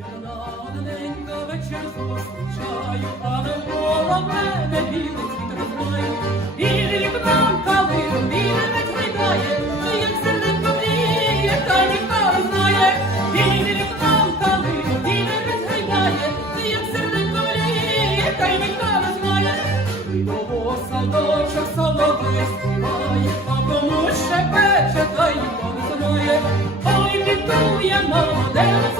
Yanına ne engave çez, posluca yupanın oğlan ve ne садочок соловий співає, а кому ще пече та й повеснує, ой бідує молодець.